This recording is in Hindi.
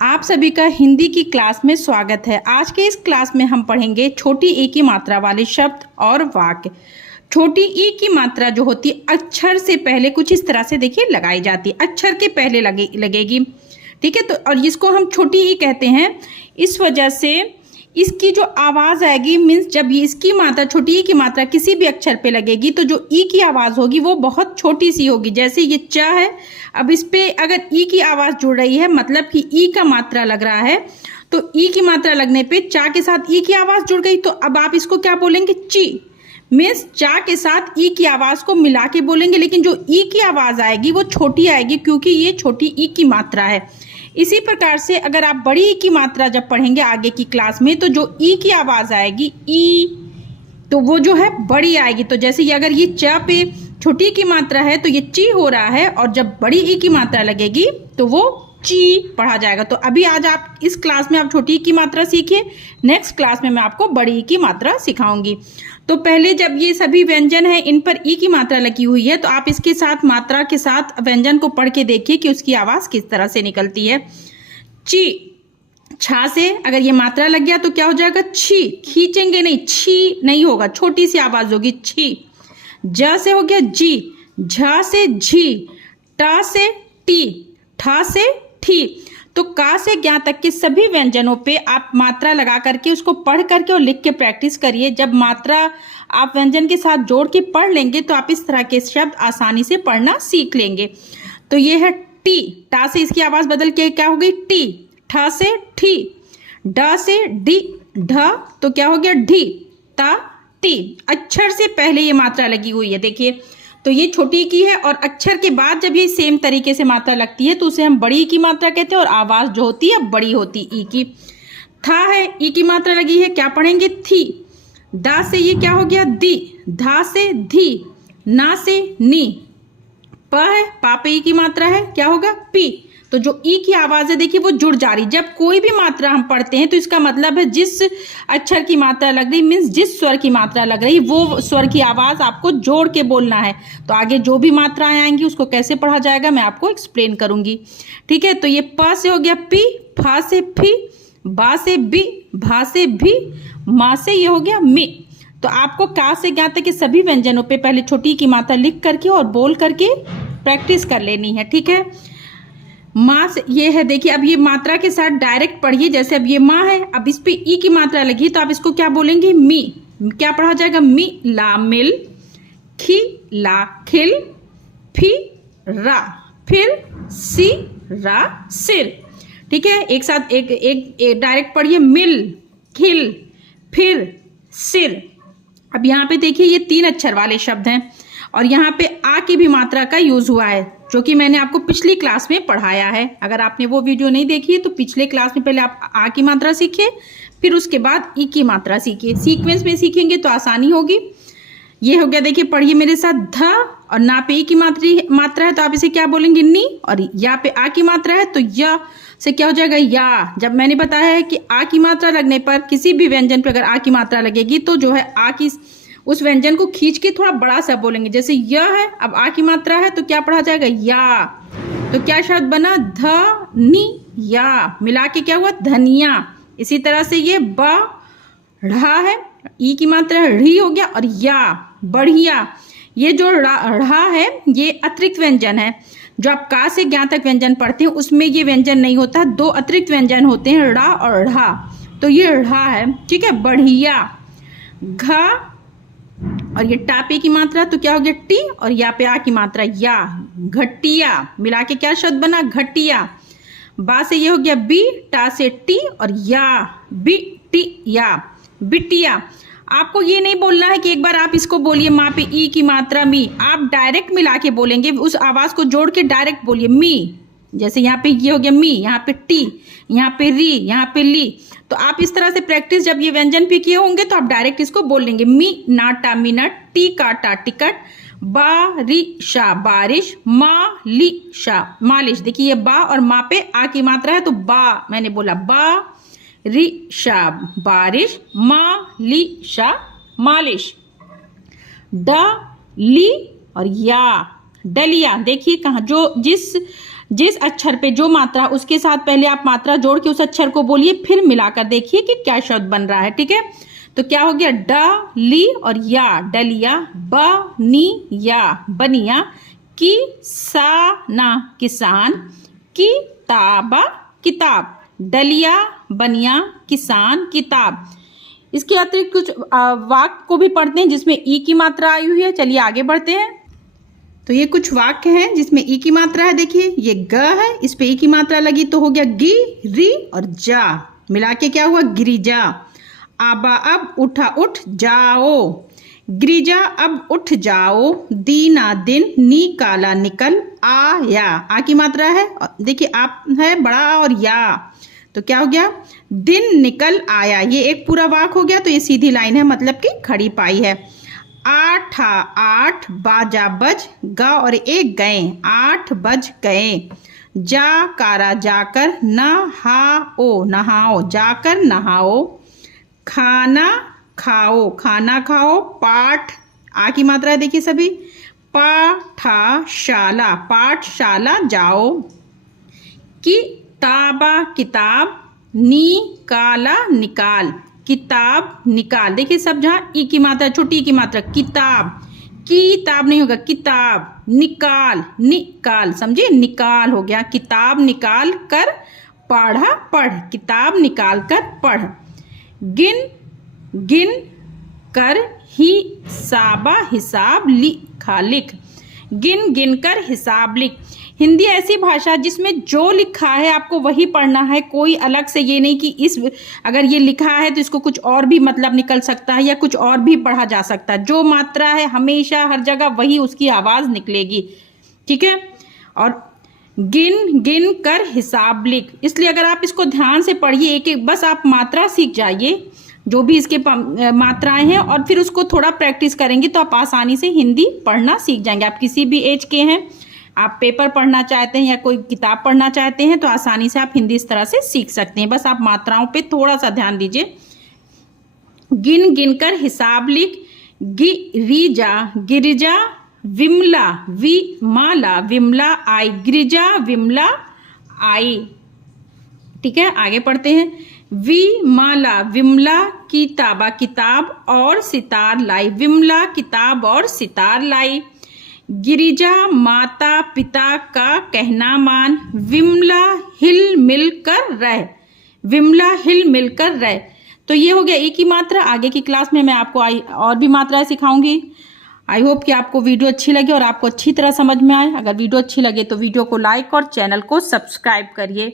आप सभी का हिंदी की क्लास में स्वागत है। आज के इस क्लास में हम पढ़ेंगे छोटी ई की मात्रा वाले शब्द और वाक्य। छोटी ई की मात्रा जो होती है अक्षर से पहले कुछ इस तरह से देखिए लगाई जाती है, अक्षर के पहले लगेगी, ठीक है। तो और इसको हम छोटी ई कहते हैं, इस वजह से इसकी जो आवाज़ आएगी मीन्स जब ये इसकी मात्रा छोटी ई की मात्रा किसी भी अक्षर पे लगेगी तो जो ई की आवाज़ होगी वो बहुत छोटी सी होगी। जैसे ये च है, अब इस पे अगर ई की आवाज़ जुड़ रही है मतलब कि ई का मात्रा लग रहा है, तो ई की मात्रा लगने पे चा के साथ ई की आवाज़ जुड़ गई, तो अब आप इसको क्या बोलेंगे? ची। मीन्स चा के साथ ई की आवाज़ को मिला के बोलेंगे, लेकिन जो ई की आवाज़ आएगी वो छोटी आएगी क्योंकि ये छोटी ई की मात्रा है। इसी प्रकार से अगर आप बड़ी ई की मात्रा जब पढ़ेंगे आगे की क्लास में तो जो ई की आवाज़ आएगी ई, तो वो जो है बड़ी आएगी। तो जैसे ये अगर ये च पे छोटी की मात्रा है तो ये ची हो रहा है, और जब बड़ी ई की मात्रा लगेगी तो वो ची पढ़ा जाएगा। तो अभी आज आप इस क्लास में आप छोटी ई की मात्रा सीखिए, नेक्स्ट क्लास में मैं आपको बड़ी ई की मात्रा सिखाऊंगी। तो पहले जब ये सभी व्यंजन है इन पर ई की मात्रा लगी हुई है तो आप इसके साथ मात्रा के साथ व्यंजन को पढ़ के देखिए कि उसकी आवाज़ किस तरह से निकलती है। ची, छा से अगर ये मात्रा लग गया तो क्या हो जाएगा? छी। खींचेंगे नहीं, छी नहीं होगा, छोटी सी आवाज़ होगी छी। ज से हो गया जी, झ से झी, ट से टी, ठ से ठी। तो का से ज्ञा तक के सभी व्यंजनों पे आप मात्रा लगा करके उसको पढ़ करके और लिख के प्रैक्टिस करिए। जब मात्रा आप व्यंजन के साथ जोड़ के पढ़ लेंगे तो आप इस तरह के शब्द आसानी से पढ़ना सीख लेंगे। तो ये है टी, टा से इसकी आवाज़ बदल के क्या हो गई? टी। ठ से ठी, ड से डी, ढ तो क्या हो गया? ढी, ता टी। अक्षर से पहले ये मात्रा लगी हुई है, देखिए। तो ये छोटी की है और अक्षर के बाद जब ये सेम तरीके से मात्रा लगती है तो उसे हम बड़ी की मात्रा कहते हैं, और आवाज़ जो होती है बड़ी होती ई की। था है, ई की मात्रा लगी है, क्या पढ़ेंगे? थी। दा से ये क्या हो गया? दी। धा से धी, ना से नी। प है, पा पे ई की मात्रा है, क्या होगा? पी। तो जो ई की आवाज़ है देखिए वो जुड़ जा रही। जब कोई भी मात्रा हम पढ़ते हैं तो इसका मतलब है जिस अक्षर की मात्रा लग रही मीन्स जिस स्वर की मात्रा लग रही वो स्वर की आवाज़ आपको जोड़ के बोलना है। तो आगे जो भी मात्राएं आएंगी उसको कैसे पढ़ा जाएगा मैं आपको एक्सप्लेन करूंगी, ठीक है। तो ये प से हो गया पी, फा से फी, बा से बी, भा से भी, मा से ये हो गया मी। तो आपको का से ज्ञा तक के सभी व्यंजनों पे पहले छोटी की मात्रा लिख करके और बोल करके प्रैक्टिस कर लेनी है, ठीक है। माँ से ये है, देखिए अब ये मात्रा के साथ डायरेक्ट पढ़िए। जैसे अब ये माँ है, अब इस पे ई की मात्रा लगी तो आप इसको क्या बोलेंगे? मी। क्या पढ़ा जाएगा? मी ला मिल, खी ला खिल, फी रा फिर, सी रा सिर, ठीक है। एक साथ एक डायरेक्ट पढ़िए, मिल, खिल, फिर, सिर। अब यहाँ पे देखिए ये 3 अक्षर वाले शब्द हैं और यहाँ पे आ की भी मात्रा का यूज हुआ है जो कि मैंने आपको पिछली क्लास में पढ़ाया है। अगर आपने वो वीडियो नहीं देखी है तो पिछले क्लास में पहले आप आ की मात्रा सीखिए, फिर उसके बाद ई की मात्रा सीखिए। सीक्वेंस में सीखेंगे तो आसानी होगी। ये हो गया, देखिए पढ़िए मेरे साथ। ध और ना पे ई की मात्रा है तो आप इसे क्या बोलेंगे? नी। और या पे आ की मात्रा है तो या से क्या हो जाएगा? या। जब मैंने बताया है कि आ की मात्रा लगने पर किसी भी व्यंजन पर अगर आ की मात्रा लगेगी तो जो है आ की उस व्यंजन को खींच के थोड़ा बड़ा सा बोलेंगे। जैसे य है, अब आ की मात्रा है तो क्या पढ़ा जाएगा? या। तो क्या शब्द बना? ध नी या, मिला के क्या हुआ? धनिया। इसी तरह से ये ब ढ़ा है, ई की मात्रा ढ़ी हो गया, और या बढ़िया। ये जो ढ़ा है ये अतिरिक्त व्यंजन है। जो आप का से ज्ञा तक व्यंजन पढ़ते हैं उसमें ये व्यंजन नहीं होता, 2 अतिरिक्त व्यंजन होते हैं, ड़ा और ढ़ा। तो ये ढ़ा है, ठीक है। बढ़िया। घ और ये टापे की मात्रा तो क्या हो गया? टी, और या पे आ की मात्रा या, घटिया। मिला के क्या शब्द बना? घटिया। बा से ये हो गया बी, टा से टी, और या बिटिया, बिटिया। आपको ये नहीं बोलना है कि एक बार आप इसको बोलिए माँ पे ई की मात्रा मी, आप डायरेक्ट मिला के बोलेंगे, उस आवाज़ को जोड़ के डायरेक्ट बोलिए मी। जैसे यहाँ पे ये हो गया मी, यहाँ पे टी, यहाँ पे री, यहाँ पे ली। तो आप इस तरह से प्रैक्टिस जब ये व्यंजन पे किए होंगे तो आप डायरेक्ट इसको बोल लेंगे। मी नाटा मिनट, टी काटा टिकट, बारिशा बारिश, मालिशा मालिश। देखिए ये बा और मा पे आ की मात्रा है तो बा मैंने बोला बारिशा बारिश, मालिशा मालिश। ड ली और या, डलिया। देखिए कहाँ जो जिस जिस अक्षर पे जो मात्रा उसके साथ पहले आप मात्रा जोड़ के उस अक्षर को बोलिए, फिर मिलाकर देखिए कि क्या शब्द बन रहा है। ठीक है, तो क्या हो गया, ड ली और या, डलिया, ब नी या, बनिया, किसाना किसान, किताबा किताब, डलिया बनिया किसान किताब। इसके अतिरिक्त कुछ वाक्य को भी पढ़ते हैं जिसमें ई की मात्रा आई हुई है। चलिए आगे बढ़ते हैं। तो ये कुछ वाक्य हैं जिसमें ई की मात्रा है। देखिए ये ग है, इस पे ई की मात्रा लगी तो हो गया गी री और जा, मिला के क्या हुआ, गिरिजा। आबा अब उठा उठ जाओ, गिरिजा अब उठ जाओ, दीना दिन, निकाला निकल, आया, आ की मात्रा है। देखिए आप है बड़ा और या, तो क्या हो गया, दिन निकल आया। ये एक पूरा वाक्य हो गया, तो ये सीधी लाइन है, मतलब कि खड़ी पाई है। आठा आठ, बाजा बज, गा और एक गए, 8 बज गए। जा कारा जाकर, नहाओ नहाओ, जाकर नहाओ। खाना खाओ, खाना खाओ। पाठ, आ की मात्रा है देखिए सभी, पाठशाला, पाठशाला जाओ। किताबा किताब, निकाला निकाल, किताब निकाल। देखिए सब जहाँ ई की मात्रा, छोटी ई की मात्रा, किताब, किताब नहीं होगा, किताब, निकाल निकाल, समझे, निकाल हो गया, किताब निकाल कर पढ़ा, पढ़, किताब निकाल कर पढ़। गिन गिन कर, हिसाबा हिसाब, लिखा लिख, गिन गिन कर हिसाब लिख। हिंदी ऐसी भाषा जिसमें जो लिखा है आपको वही पढ़ना है, कोई अलग से ये नहीं कि इस अगर ये लिखा है तो इसको कुछ और भी मतलब निकल सकता है या कुछ और भी पढ़ा जा सकता है। जो मात्रा है हमेशा हर जगह वही उसकी आवाज़ निकलेगी। ठीक है, और गिन गिन कर हिसाब लिख, इसलिए अगर आप इसको ध्यान से पढ़िए, एक एक बस आप मात्रा सीख जाइए जो भी इसके मात्राएं हैं, और फिर उसको थोड़ा प्रैक्टिस करेंगे तो आप आसानी से हिंदी पढ़ना सीख जाएंगे। आप किसी भी एज के हैं, आप पेपर पढ़ना चाहते हैं या कोई किताब पढ़ना चाहते हैं तो आसानी से आप हिंदी इस तरह से सीख सकते हैं। बस आप मात्राओं पे थोड़ा सा ध्यान दीजिए। गिन गिन कर हिसाब लिख, गिरिजा गिरिजा, विमला विमाला विमला आई, गिरिजा विमला आई। ठीक है, आगे पढ़ते हैं। विमाला विमला, किताबा किताब और सितार लाई, विमला किताब और सितार लाई। गिरिजा माता पिता का कहना मान, विमला हिल मिल कर रह, विमला हिल मिल कर रह। तो ये हो गया एक ही मात्रा। आगे की क्लास में मैं आपको और भी मात्राएं सिखाऊंगी। आई होप कि आपको वीडियो अच्छी लगे और आपको अच्छी तरह समझ में आए। अगर वीडियो अच्छी लगे तो वीडियो को लाइक और चैनल को सब्सक्राइब करिए।